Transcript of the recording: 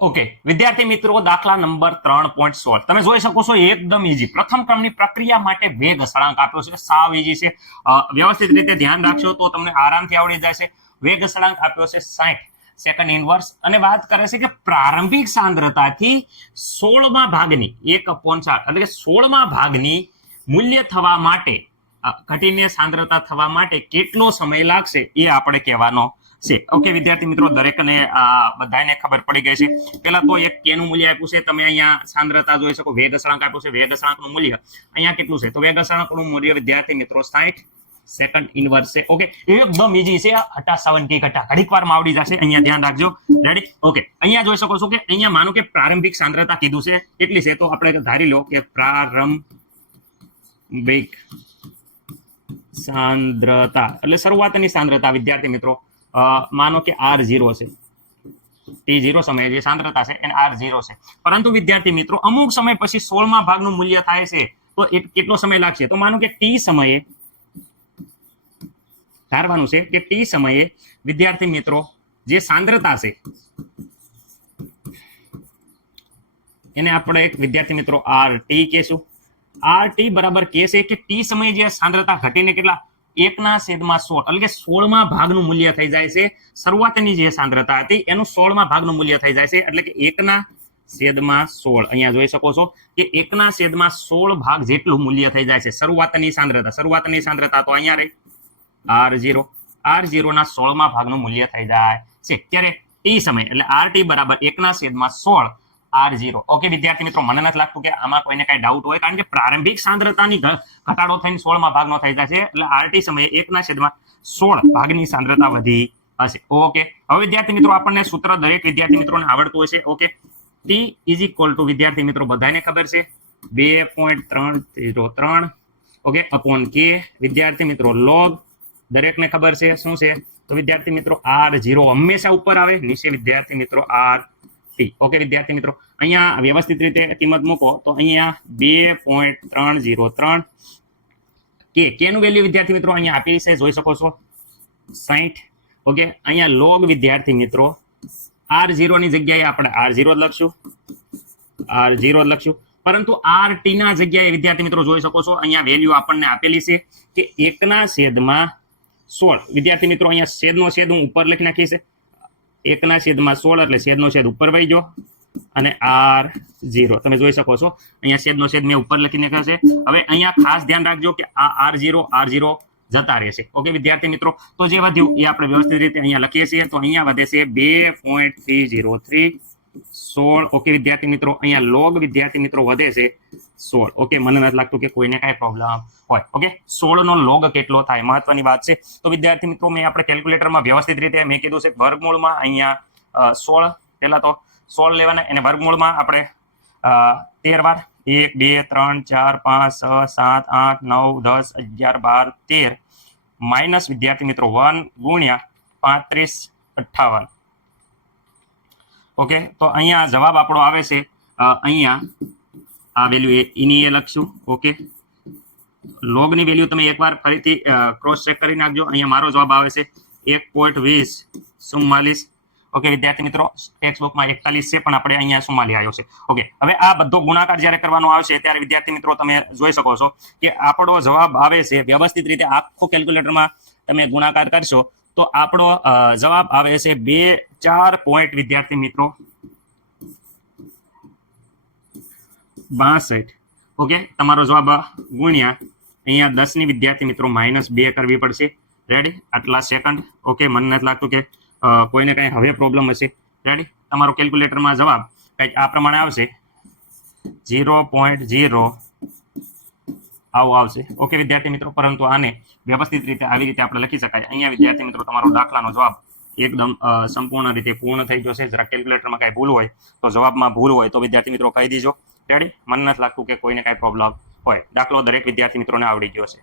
Okay વિદ્યાર્થી મિત્રો, દાખલા નંબર 3.16 તમે જોઈ શકો છો એકદમ ઈઝી. પ્રથમ ક્રમની પ્રક્રિયા માટે વેગ અચળાંક આપ્યો છે, સાવ ઈઝી છે. વ્યવસ્થિત રીતે ધ્યાન રાખશો તો તમને આરામથી આવડી જશે. વેગ અચળાંક આપ્યો છે 60 સેકન્ડ ઇનવર્સ અને વાત કરે છે કે પ્રારંભિક સાંદ્રતાથી 16મા ભાગની 1/4 એટલે કે 16મા ભાગની મૂલ્ય થવા માટે ઘટીને સાંદ્રતા થવા માટે કેટલો સમય લાગશે એ આપણે કહેવાનો છે. ઓકે વિદ્યાર્થી મિત્રો, દરેકને બધાને ખબર પડી ગઈ છે. પહેલા તો એક કે નું મૂલ્ય આપ્યું છે, તમે અહીંયા સાંદ્રતા જોઈ શકો. વેગ અચળાંક આપ્યું છે, વેગ અચળાંકનું મૂલ્ય અહીંયા કેટલું છે? તો વેગ અચળાંકનું મૂલ્ય વિદ્યાર્થી મિત્રો 60 સેકન્ડ ઇનવર્સ છે. ઓકે, એકદમ ઈઝી છે. હટા 70 ઘટા ઘડીક વારમાં આવડી જશે. અહીંયા ધ્યાન રાખજો. રેડી? ઓકે, અહીંયા જોઈ શકો છો કે અહીંયા માનો કે પ્રારંભિક સાંદ્રતા કીધું છે કેટલી છે, તો આપણે ધારી લો કે પ્રારંભિક સાંદ્રતા એટલે શરૂઆતની સાંદ્રતા વિદ્યાર્થી મિત્રો માનો કે R0 છે. T0 સમયે જે સાંદ્રતા છે એને R0 છે. પરંતુ વિદ્યાર્થી મિત્રો અમુક સમય પછી 16મા ભાગનું મૂલ્ય થાય છે, તો કેટલો સમય લાગશે? તો માનો કે T સમયે ધારવાનું છે કે T સમયે વિદ્યાર્થી મિત્રો જે સાંદ્રતા છે એને આપણે વિદ્યાર્થી મિત્રો RT કહેશું. RT બરાબર કે છે કે T સમયે જે સાંદ્રતા ઘટીને કેટલા 1/16 એટલે કે 16મા ભાગનું મૂલ્ય થઈ જાય છે. શરૂઆતની જે સાંદ્રતા હતી એનું 16મા ભાગનું મૂલ્ય થઈ જાય છે, એટલે કે 1/16. અહીંયા જોઈ શકો છો કે 1/16 ભાગ જેટલું મૂલ્ય થઈ જાય છે શરૂઆતની સાંદ્રતા તો અહીંયા રહી R0 ના 16મા ભાગનું મૂલ્ય થઈ જાય છે. ત્યારે T સમય એટલે RT બરાબર 1/16 R0. ઓકે વિદ્યાર્થી મિત્રો, મને નથી લાગતું કે આમાં કોઈને કઈ ડાઉટ હોય, કારણ કે પ્રારંભિક સાંદ્રતાની ઘટાડો થઈને 16મા ભાગનો થઈ જાય છે, એટલે RT સમયે 1/16 ભાગની સાંદ્રતા વધી હશે. ઓકે, હવે વિદ્યાર્થી મિત્રો આપણને સૂત્ર દરેક વિદ્યાર્થી મિત્રોને આવડતું હશે. Okay, T is equal to વિદ્યાર્થી મિત્રો બધાને ખબર છે 2.303 ઓકે અપોન K. વિદ્યાર્થી મિત્રો લોગ દરેકને ખબર છે શું છે? તો વિદ્યાર્થી મિત્રો R0 હંમેશા ઉપર આવે, નીચે વિદ્યાર્થી મિત્રો RT. ઓકે વિદ્યાર્થી મિત્રો, અહીંયા વ્યવસ્થિત રીતે કિંમત મૂકો તો અહીંયા 2.303 K નું વેલ્યુ વિદ્યાર્થી મિત્રો અહીંયા આપી છે, જોઈ શકો છો 60. ઓકે, અહીંયા લોગ વિદ્યાર્થી મિત્રો R0 ની જગ્યાએ આપણે R0 લખશું, પરંતુ RT ના જગ્યાએ વિદ્યાર્થી મિત્રો જોઈ શકો છો અહીંયા વેલ્યુ આપણને આપેલી છે કે 1/16. વિદ્યાર્થી મિત્રો અહીંયા છેદનો છેદ હું ઉપર લખી નાખી છે 1/16 એટલે છેદનો છેદ ઉપર વહી ગયો અને R0 તમે જોઈ શકો છો અહીંયા છેદનો છેદ મેં ઉપર લખીને કહે છે. હવે અહીંયા ખાસ ધ્યાન રાખજો કે આ R0 જતા રહેશે. ઓકે વિદ્યાર્થી મિત્રો, તો જે વધ્યું એ આપણે વ્યવસ્થિત રીતે અહીંયા લખીએ છીએ. તો અહીંયા વધે છે 2.303 16. ઓકે વિદ્યાર્થી મિત્રો, અહીંયા લોગ વિદ્યાર્થી મિત્રો વધે છે 16. ઓકે, મને નથી લાગતું કે કોઈને કાંઈ પ્રોબ્લેમ હોય. ઓકે, 16 નો લોગ કેટલો થાય મહત્વની વાત છે. તો વિદ્યાર્થી મિત્રો મેં આપણે કેલ્ક્યુલેટરમાં વ્યવસ્થિત રીતે મેં કીધું છે વર્ગમૂળમાં અહીંયા 16 પહેલા તો 16 લેવાના, એને વર્ગમૂળમાં આપણે 13 વાર 1 2 3 4 5 6 7 8 9 10 11 12 13 માઇનસ વિદ્યાર્થી મિત્રો 1 ગુણ્યા 35 58. ઓકે, તો અહીંયા જવાબ આપણો આવે છે અહીંયા આ વેલ્યુ એની એ લખશું. ઓકે, લોગની વેલ્યુ તમે એકવાર ફરીથી ક્રોસ ચેક કરી નાખજો. અહીંયા મારો જવાબ આવે છે 1.2044. ઓકે વિદ્યાર્થી મિત્રો, ટેક્સ્ટ બુકમાં 41 છે પણ આપણે અહીંયા 44 આવ્યો છે. ઓકે, હવે આ બધો ગુણાકાર જ્યારે કરવાનો આવશે ત્યારે વિદ્યાર્થી મિત્રો તમે જોઈ શકો છો કે આપણો જવાબ આવે છે વ્યવસ્થિત રીતે આખો કેલ્ક્યુલેટરમાં તમે ગુણાકાર કરશો તો આપણો જવાબ આવે છે 4 પોઈન્ટ વિદ્યાર્થી મિત્રો 62. ઓકે, તમારો જવાબ ગુણ્યા અહીંયા 10 ની વિદ્યાર્થી મિત્રો -2 કરવી પડશે. રેડી? આટલા સેકન્ડ. ઓકે, મને નથી લાગતું કે કોઈને કઈ હવે પ્રોબ્લેમ હશે. રેડી? તમારો કેલ્ક્યુલેટરમાં જવાબ કંઈક આ પ્રમાણે આવશે 0.0 આવું આવશે. ઓકે વિદ્યાર્થી મિત્રો, પરંતુ આને વ્યવસ્થિત રીતે આવી રીતે આપણે લખી શકાય. અહીંયા વિદ્યાર્થી મિત્રો તમારો દાખલાનો જવાબ એકદમ સંપૂર્ણ રીતે પૂર્ણ થઈ જશે. જરા કેલ્ક્યુલેટરમાં કાંઈ ભૂલ હોય તો જવાબમાં ભૂલ હોય તો વિદ્યાર્થી મિત્રો કહી દીજો. રેડી? મને નથી લાગતું કે કોઈને કાંઈ પ્રોબ્લેમ હોય. દાખલો દરેક વિદ્યાર્થી મિત્રોને આવડી ગયો છે.